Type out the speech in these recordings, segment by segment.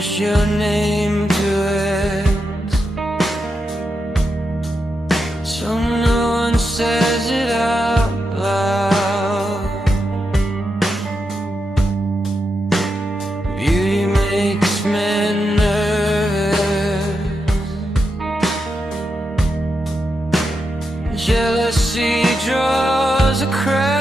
change your name to it, so no one says it out loud. Beauty makes men nervous, jealousy draws a crowd.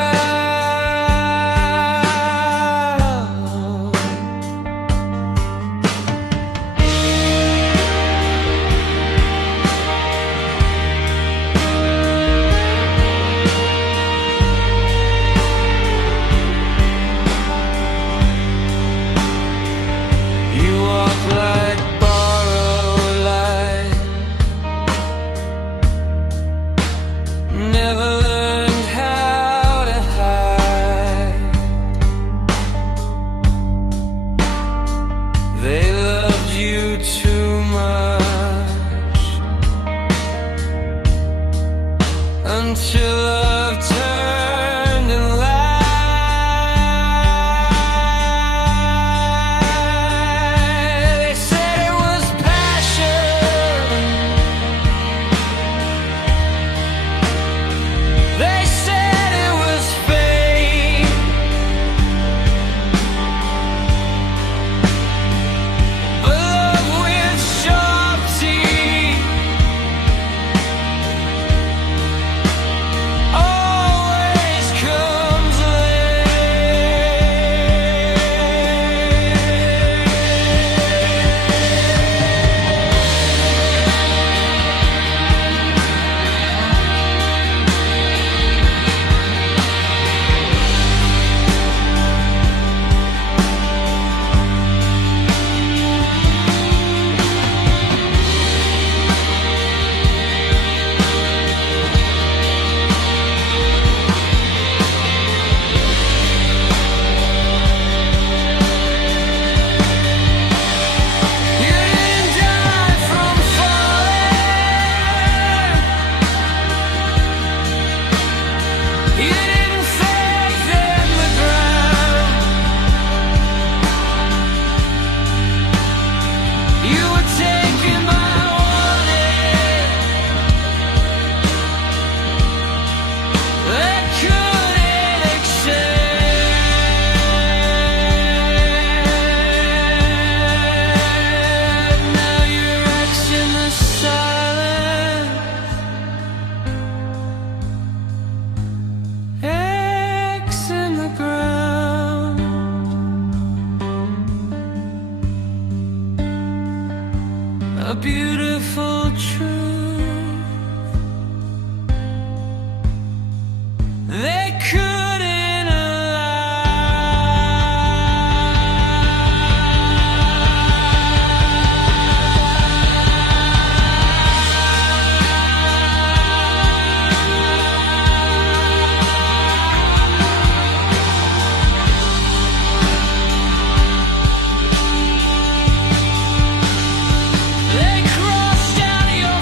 A beautiful truth they couldn't allow. They crossed out your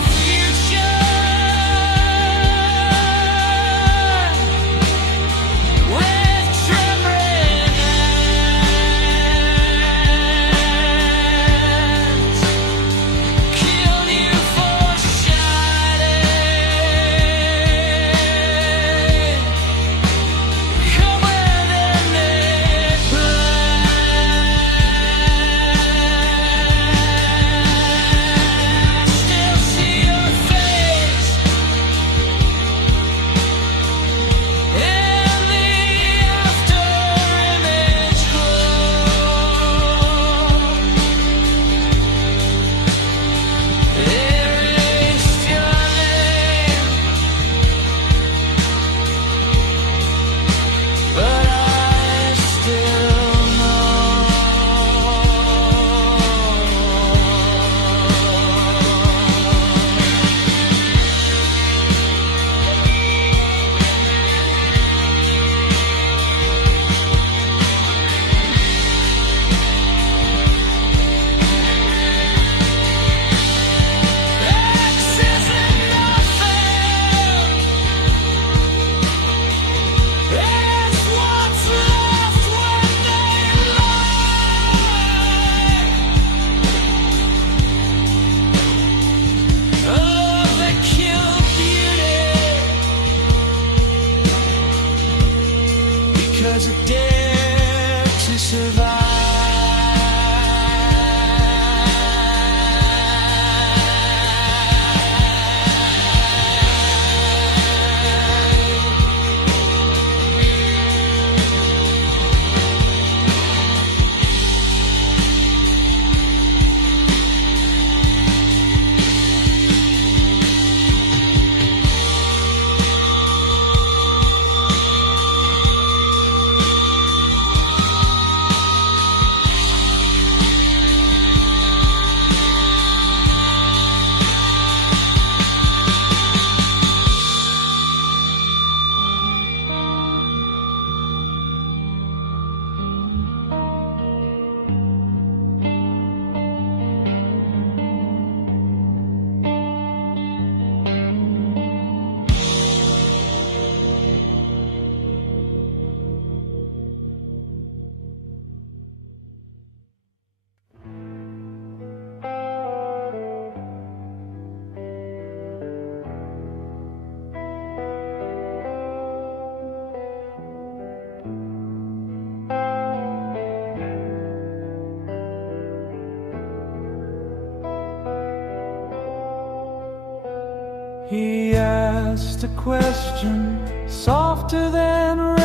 He asked a question softer than rain.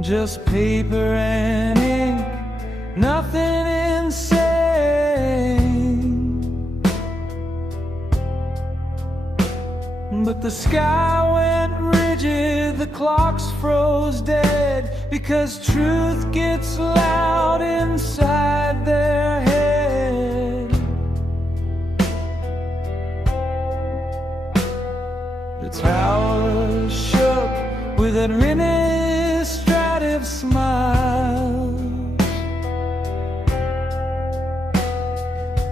Just paper and ink, nothing insane. But the sky went rigid, the clocks froze dead, because truth gets loud inside their head. The tower shook with administrative smiles,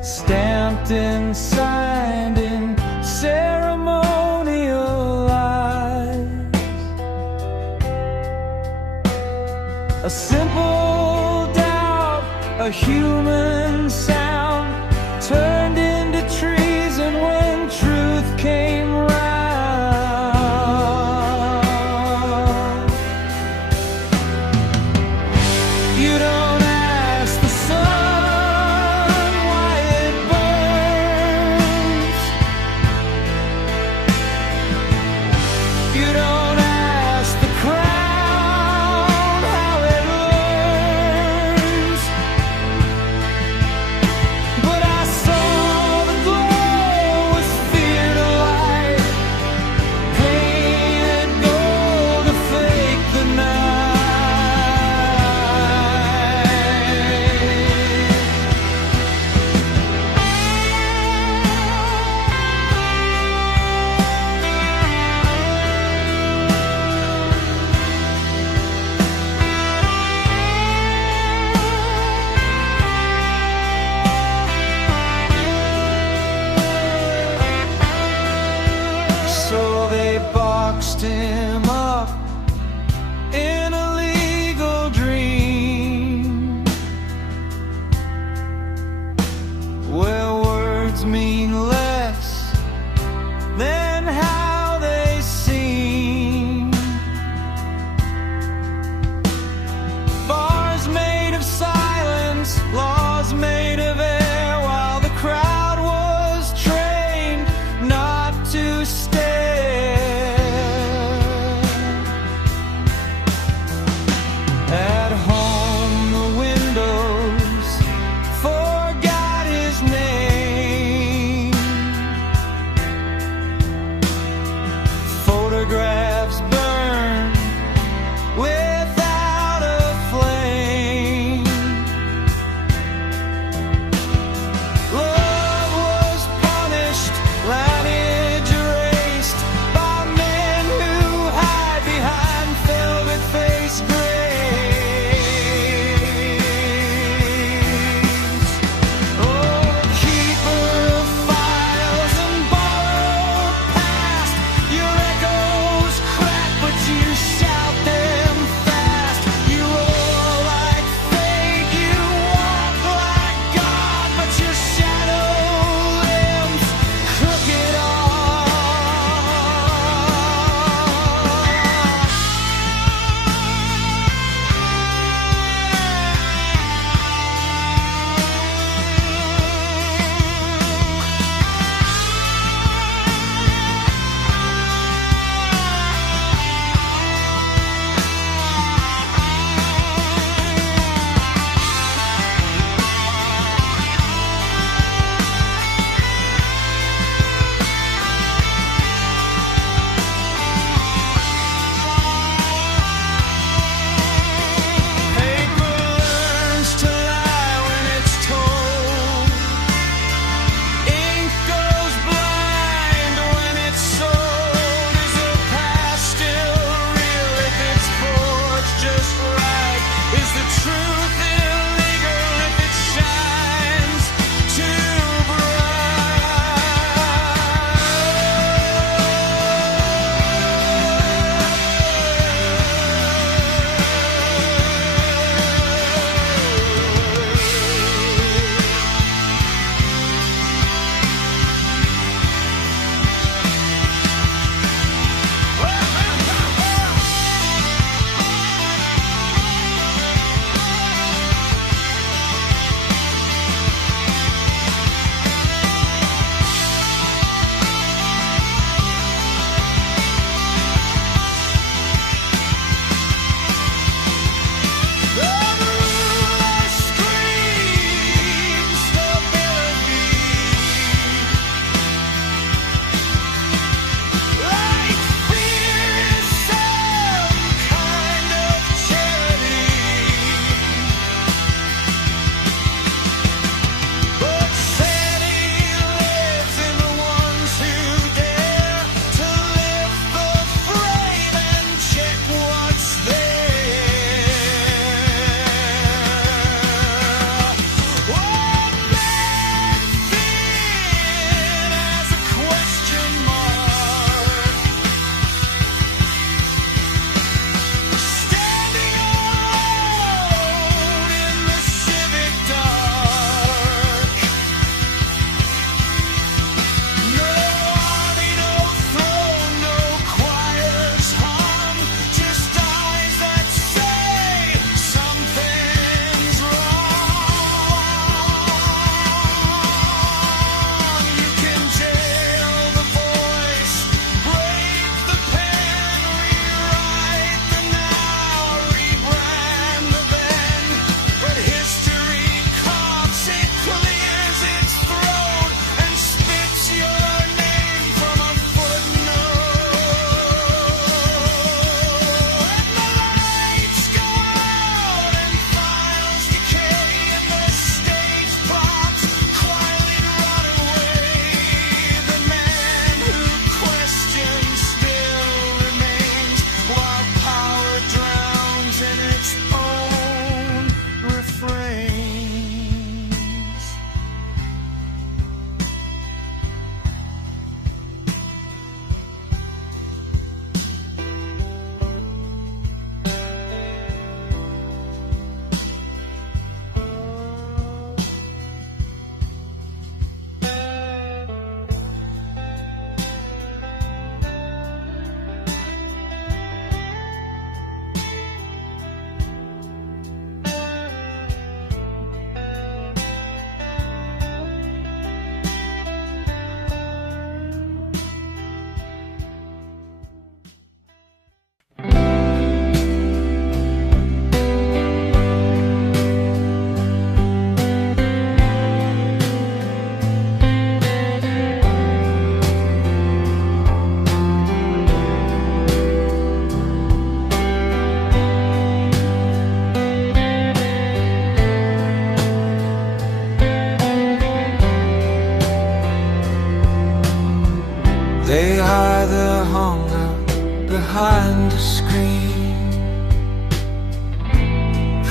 stamped and signed in ceremonial lies. A simple doubt, a human sound, turned into treason when truth came round. You don't ask the sun why it burns. You don't ask the crown how it learns.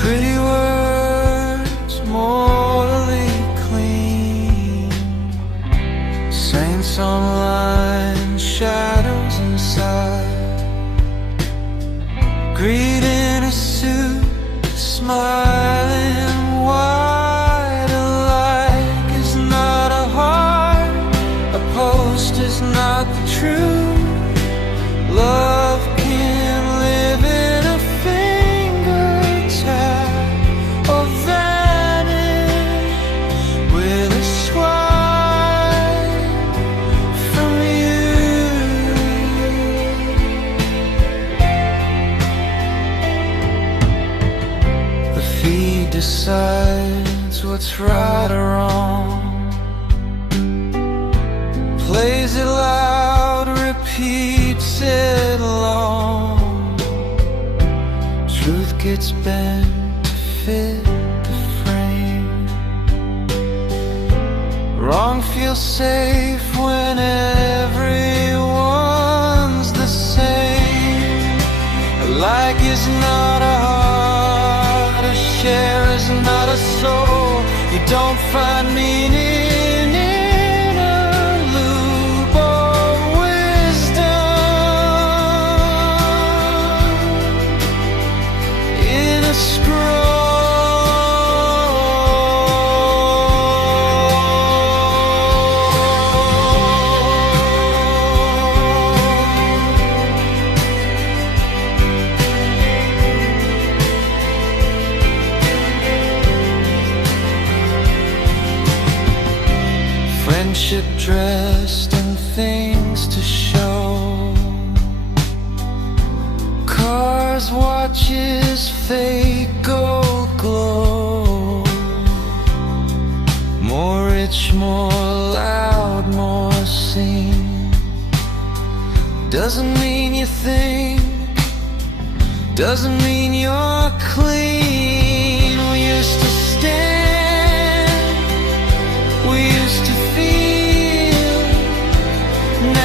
Pretty words, morally clean. Saints online, shadows inside. Greed in a suit, smiling wide. Alike is not a heart, a post is not the truth. Love can live in a finger tap or vanish with a swipe from you. The feed decides what's right or wrong, plays it loud, repeats it long. Truth gets bent to fit the frame. Wrong feels safe when everyone's the same. Like is not a heart, a share is not a soul. You don't find meaning in a loop of wisdom, in a scroll. Friendship dressed in things to show. Cars, watches, fake gold glow. More rich, more loud, more seen. Doesn't mean you think, doesn't mean you're clean. We used to stand, we used to feel.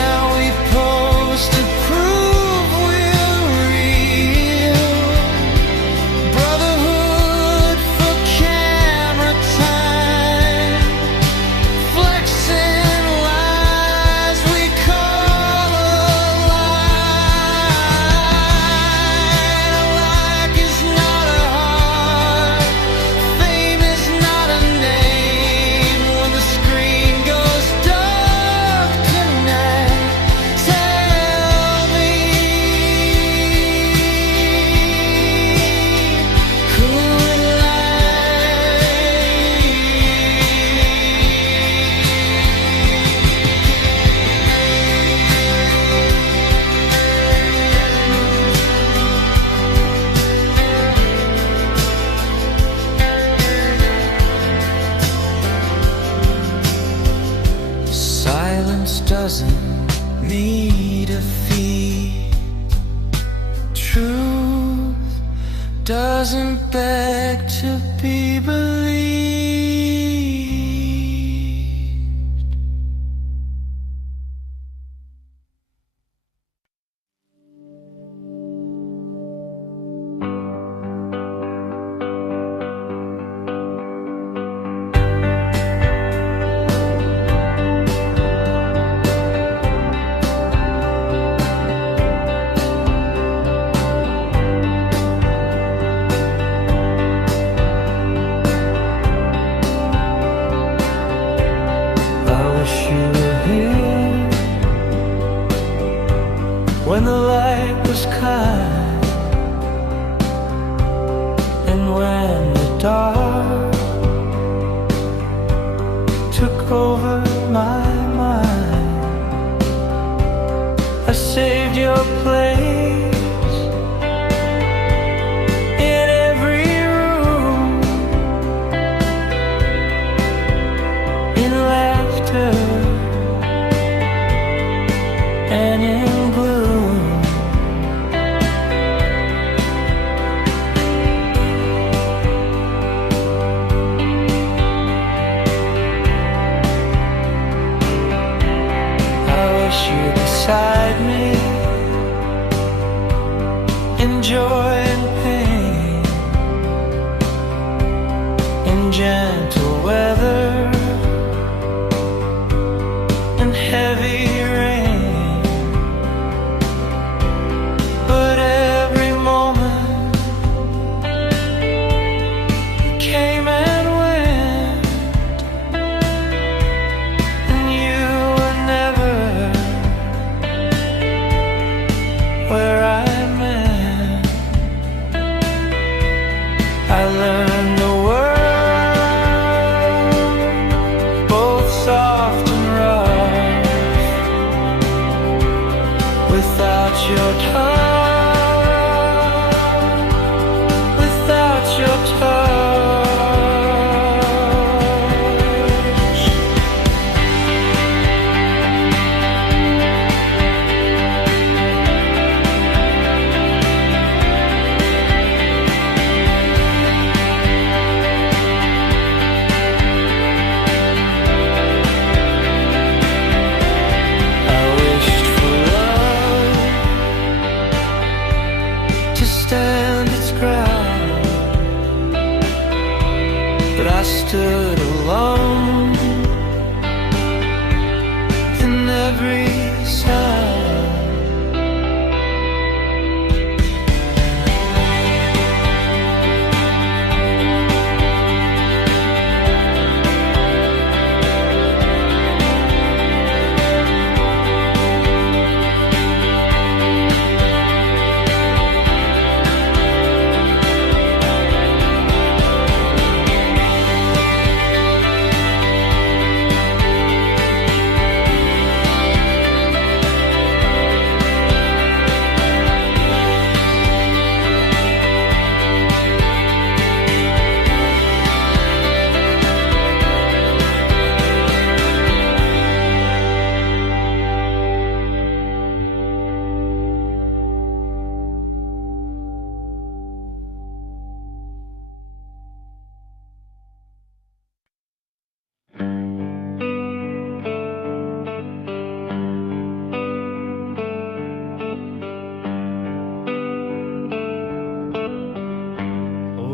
Now we pose to prove we're real. Brotherhood for camera time, flexing lies we call a lie. Like is not a heart, fame is not a name. When the screen goes dark tonight, tell me, who would silence doesn't need a fee. Truth doesn't beg to be believed. I wish you were here when the light was kind, and when the dark took over my mind. I saved your place in every room, in laughter and in gloom. learned the world, both soft and rough, without your touch, without your touch. Stood alone in every side.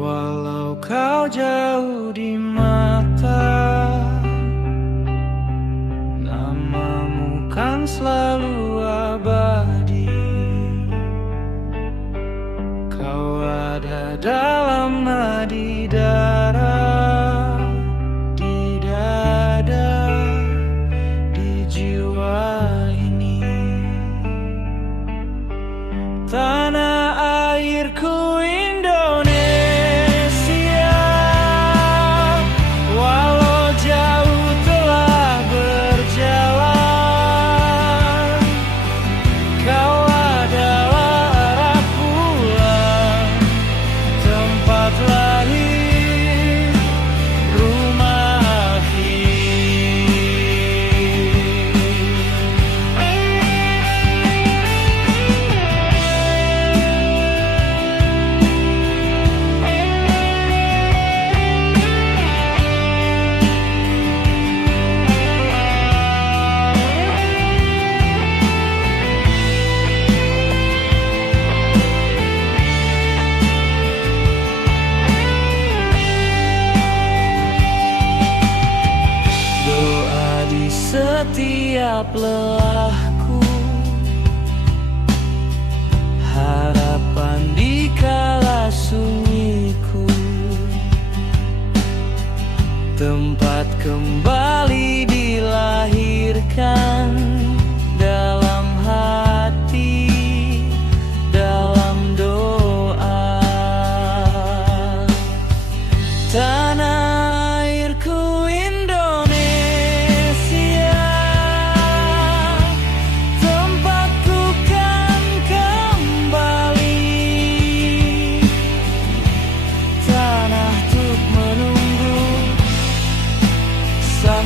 Walau kau jauh di mata, namamu kan selalu abadi. Kau ada dalam nadi darah, di dada, di jiwa ini. Tanah airku Indonesia, walau jauh telah berjalan, kau adalah arah pulang, tempat lahir, rumah akhir. Doa di setiap lelahku, harapan di kala sunyiku, tempat kembali dilahirkan dalam hati, dalam doa. Tanah airku Indonesia, tempatku kan kembali, tanah tuk menunggu sang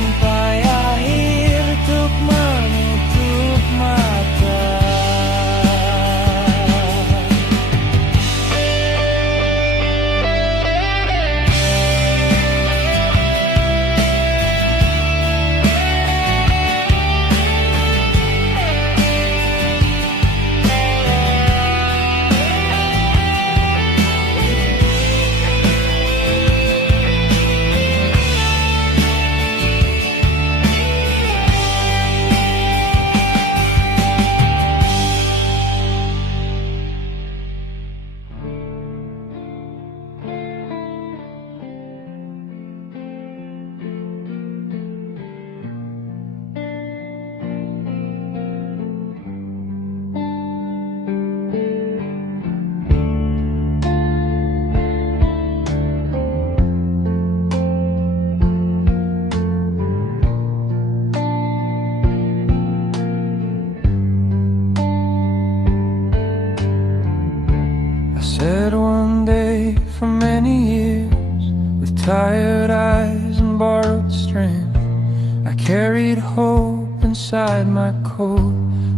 for many years, with tired eyes and borrowed strength. I carried hope inside my coat,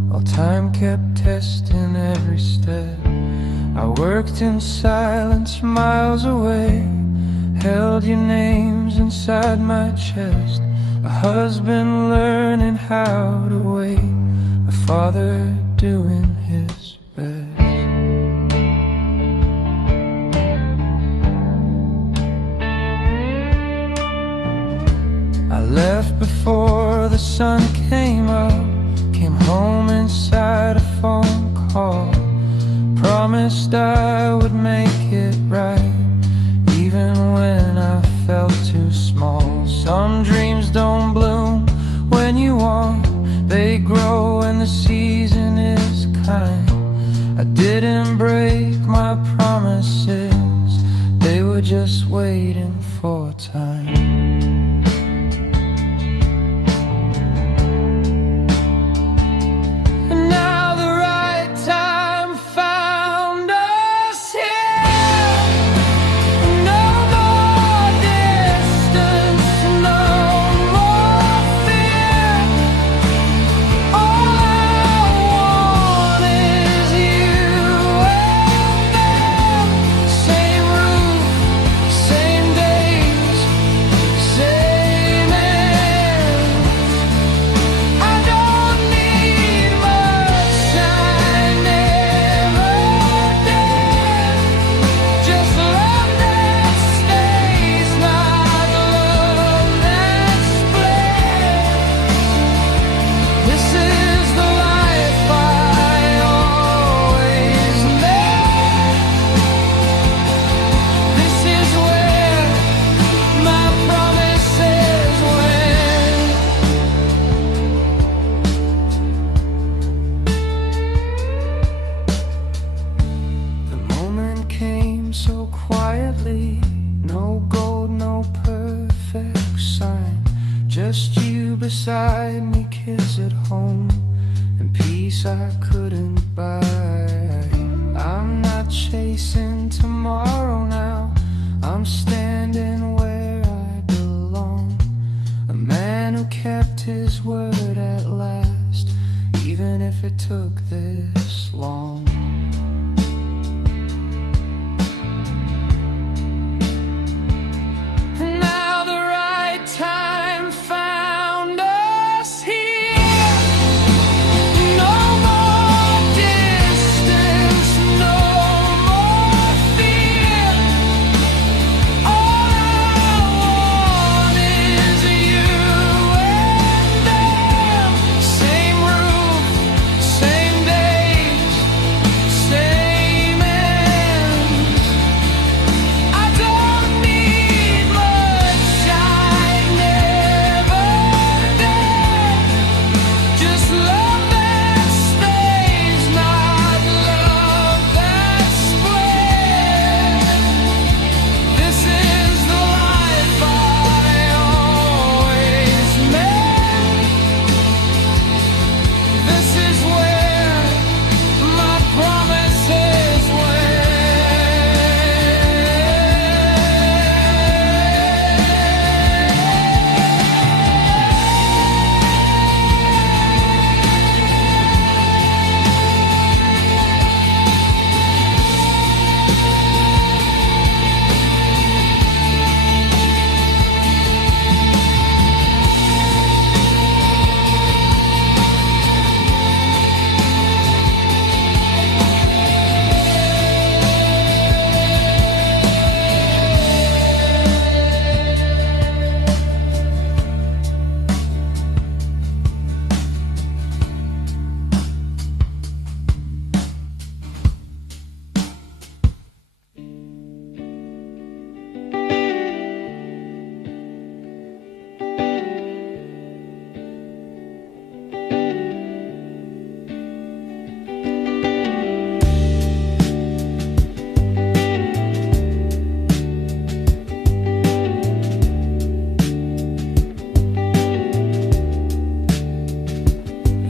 while time kept testing every step. I worked in silence miles away, held your names inside my chest. A husband learning how to wait, a father doing his best. I left before the sun came up, came home inside a phone call. Promised I would make it right, even when I felt too small. Some dreams don't bloom when you want, they grow when the season is kind. I didn't break my promises, they were just waiting for time. Beside me, kids at home, and peace I couldn't buy. I'm not chasing tomorrow now, I'm standing where I belong. A man who kept his word at last, even if it took this long. And now the right time found us here. No more distance, no more fear. All I want is you and them. Same roof, same days, same ends. I don't need much, I never did. Just love that stays, not love that spreads. This is the life I always meant. This is where my promises went.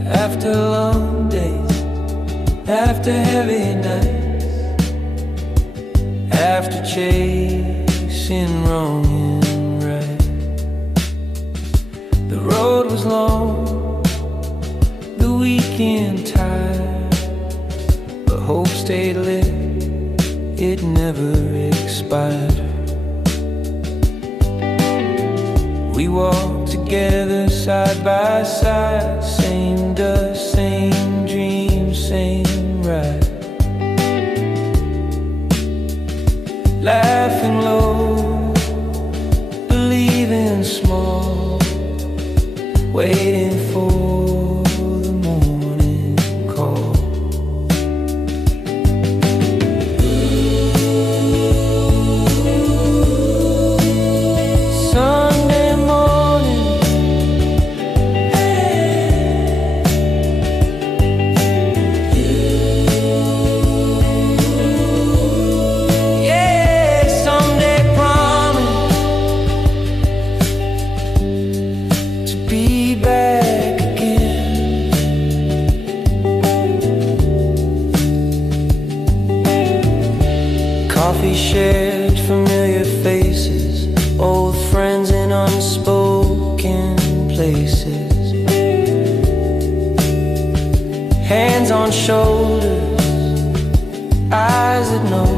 After long days, after heavy nights, after chasing wrong and right. The road was long, the weekend tired, but hope stayed lit, it never expired. We walked together side by side, same dust, same dream, same ride. Laughing low, believing small, waiting for the morning call. Sunday morning, yeah, someday promise to be back again. Coffee shared, familiar faces, old friends in unspoken places. Hands on shoulders, eyes that know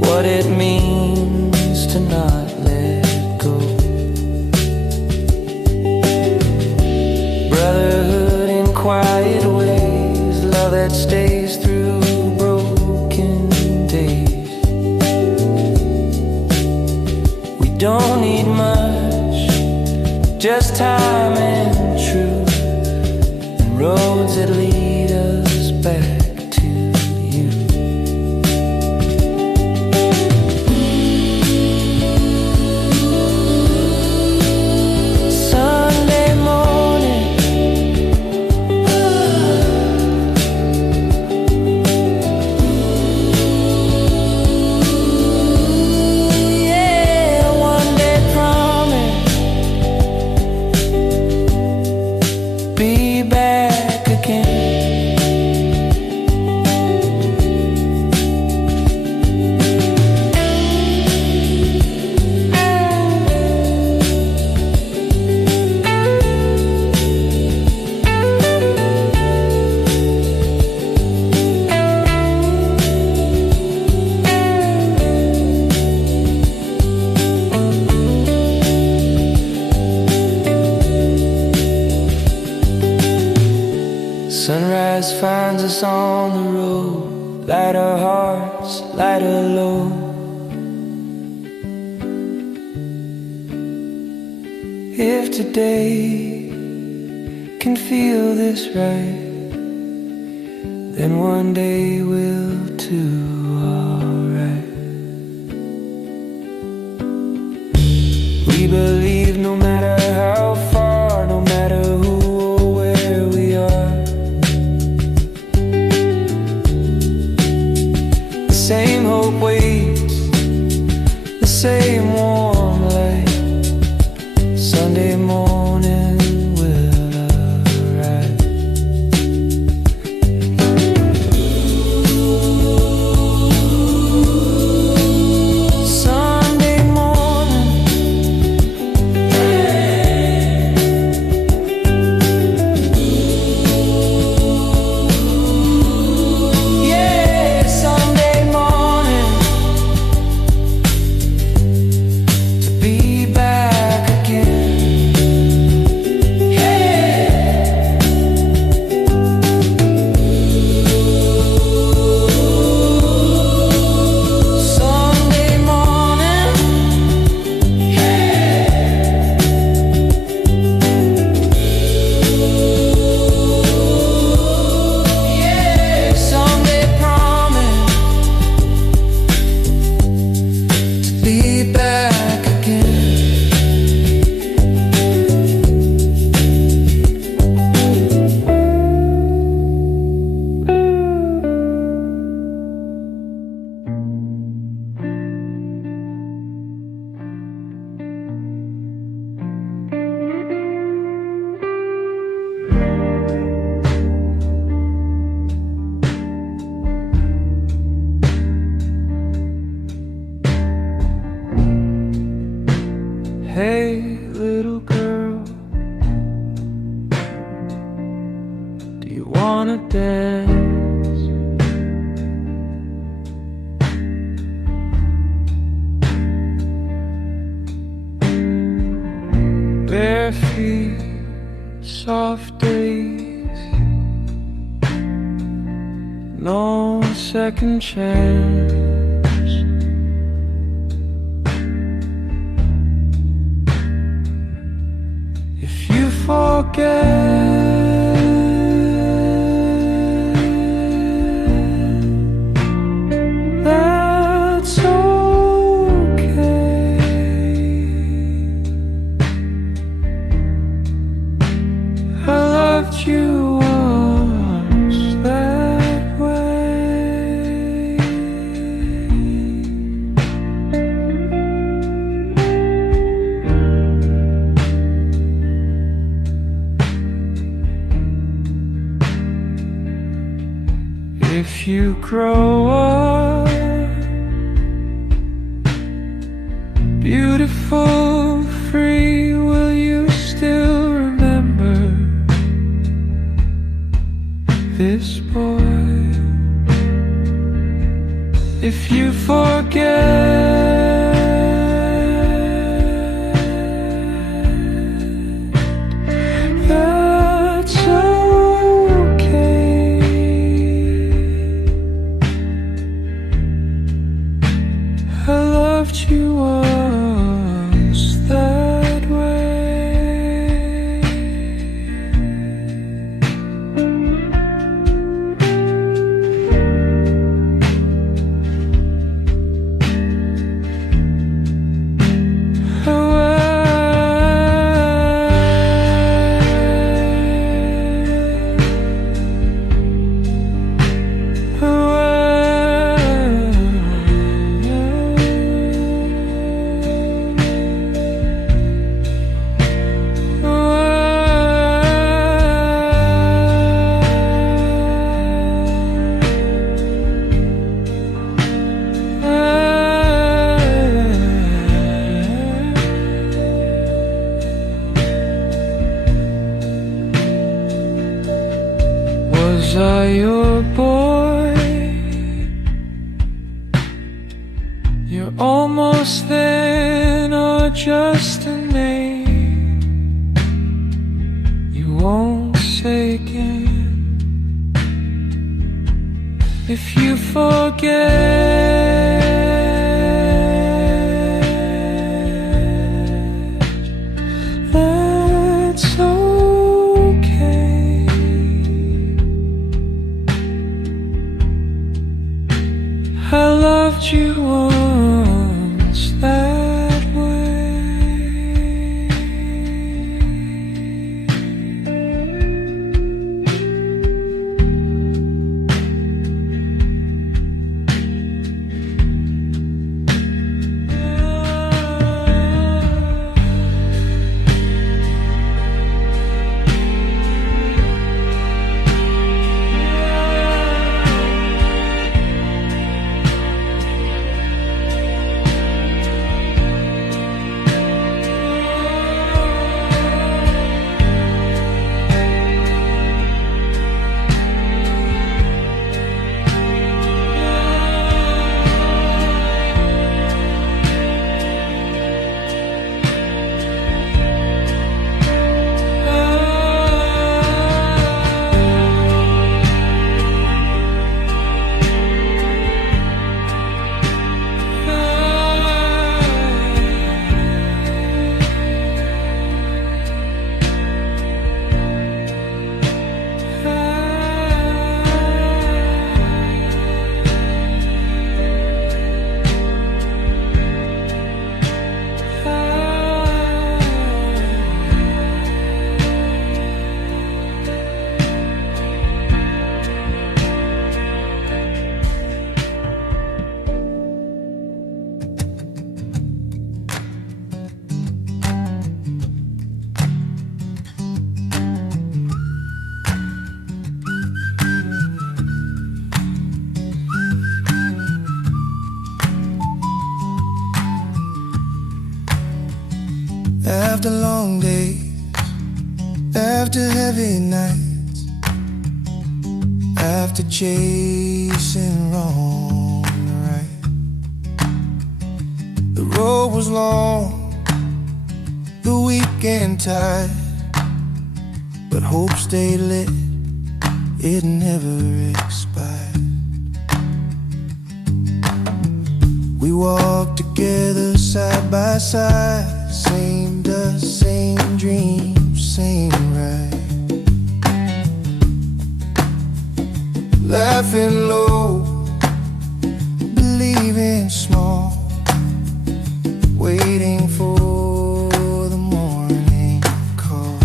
what it means to not let go. Brotherhood in quiet ways, love that stays through broken days. We don't need much, just time and truth, and roads that lead us back to you. Sunday morning, yeah, one day promise be back again. Sunrise finds us on the road, light our hearts, light our load. If today can feel this right, then one day we'll too, alright. We believe no matter how far, no matter who or where we are, the same hope waits, the same warm light. Sunday morning will arrive. Sunday morning, yeah, Sunday morning. Hey, little girl, do you wanna dance? Bare feet, soft days, no second chance. If you forget, that's okay. I loved you once that way. If you grow up beautiful, free, will you still remember this boy? If you forget, that's okay. I loved you once that way. Was I your boy? You're almost then, or just a name you won't say again. If you forget, that's okay. I loved you once that way. After long days, after heavy nights, after chasing wrong and right, the road was long, the weekend tired, but hope stayed lit, it never expired. We walked together side by side, same dust, same dreams, same ride. Laughing low, believing small, waiting for the morning call.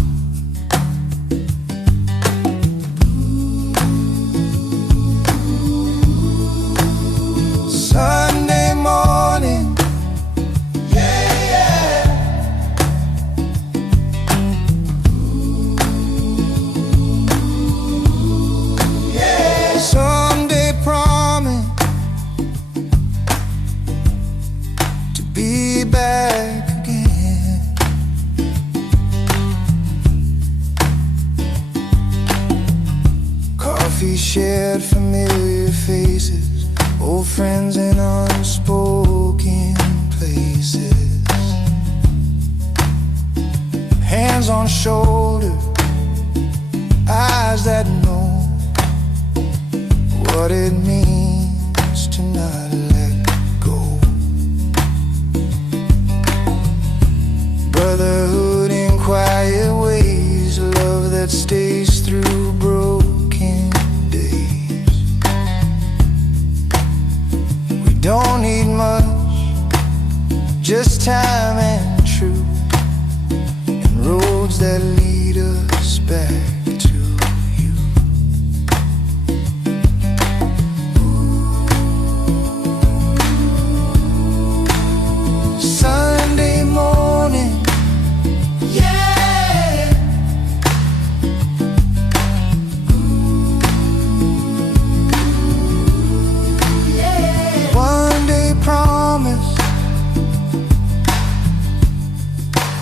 Sunday morning, someday promise to be back again. Coffee shared, familiar faces, old friends in unspoken places. Hands on shoulder, eyes that know what it means to not let go. Brotherhood in quiet ways, love that stays through broken days. We don't need much, just time and truth, and roads that lead us back. Sunday morning, yeah. Yeah. One day promise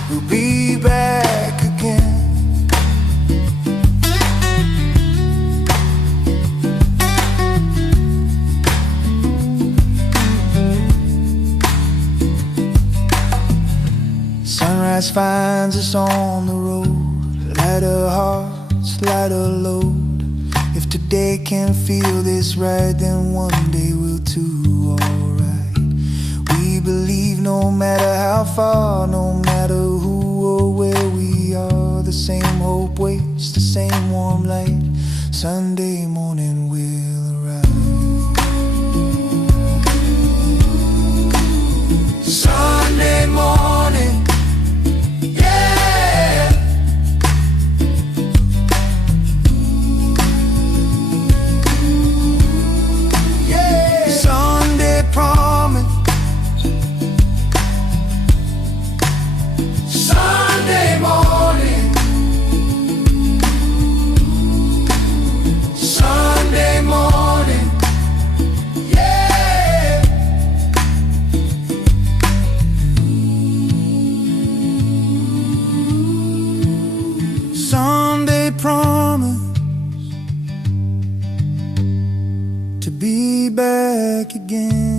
we'll be back again. Sunrise finds us on the road, lighter hearts, lighter load. If today can feel this right, then one day we'll too, alright. We believe no matter how far, no matter who or where we are, the same hope waits, the same warm light. Sunday morning will arrive. Sunday morning, promise. Sunday morning, Sunday morning, yeah. Sunday promise to be back again.